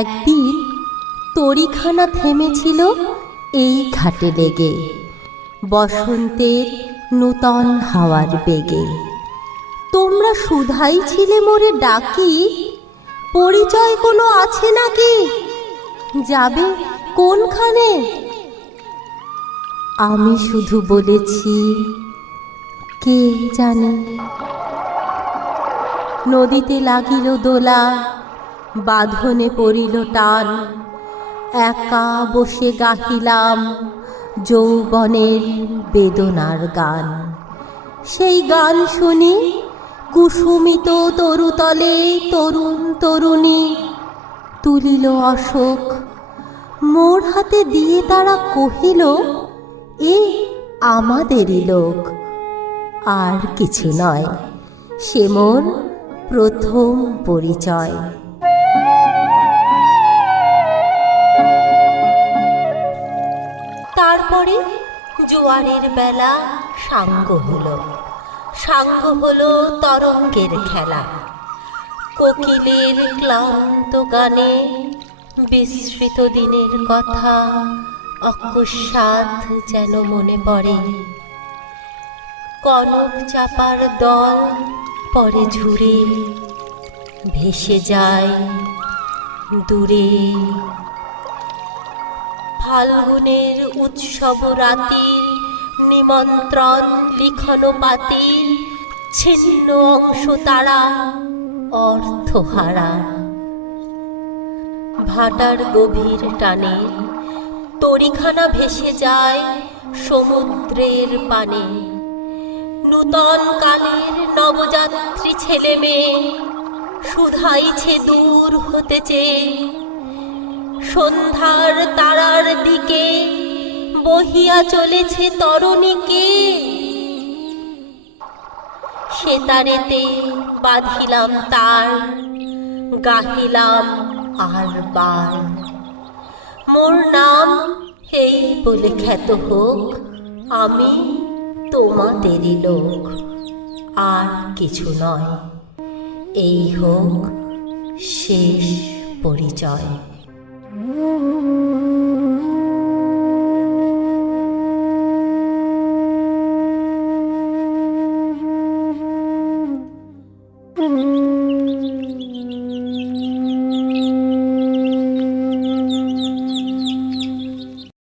একদিন তরিখানা থেমেছিল এই ঘাটে লেগে, বসন্তের নূতন হাওয়ার বেগে। তোমরা শুধাই ছিলে মোরে ডাকি, পরিচয় কোনো আছে নাকি? যাবে কোনখানে? আমি শুধু বলেছি, কে জানে। নদীতে লাগিল দোলা, বাঁধনে পড়িল টান, একা বসে গাহিলাম যৌবনের বেদনার গান। সেই গান শুনি কুসুমিত তরুতলে তরুণ তরুণী তুলিল অশোক, মোর হাতে দিয়ে তারা কহিল, এ আমাদেরই লোক। আর কিছু নয়, সে মোর প্রথম পরিচয়। তারপরে জোয়ারের বেলা সাঙ্গ হলো, সাঙ্গ হলো তরঙ্গের খেলা। কোকিলের ক্লান্ত গানে বিস্মৃত দিনের কথা অকস্মাৎ যেন মনে পড়ে। কনক চাপার দল পরে ঝুরে ভেসে যায় দূরে। ফাল্গুনের উৎসব রাতির নিমন্ত্রণ লিখন পাতির ছিন্ন অংশ তারা অর্থহারা। ভাটার গভীর টানে তরিখানা ভেসে যায় সমুদ্রের পানে। নূতন কালের নবযাত্রী ছেলে মেয়ে শুধাইছে দূর হতে চেয়ে। সন্ধ্যার তারার দিকে বহিয়া চলেছে তরণীকে। সে তারেতে বাঁধিলাম তার, গাহিলাম আর বার, মোর নাম এই বলে খ্যাত হোক, আমি তোমাদেরই লোক। আর কিছু নয়, এই হোক শেষ পরিচয়।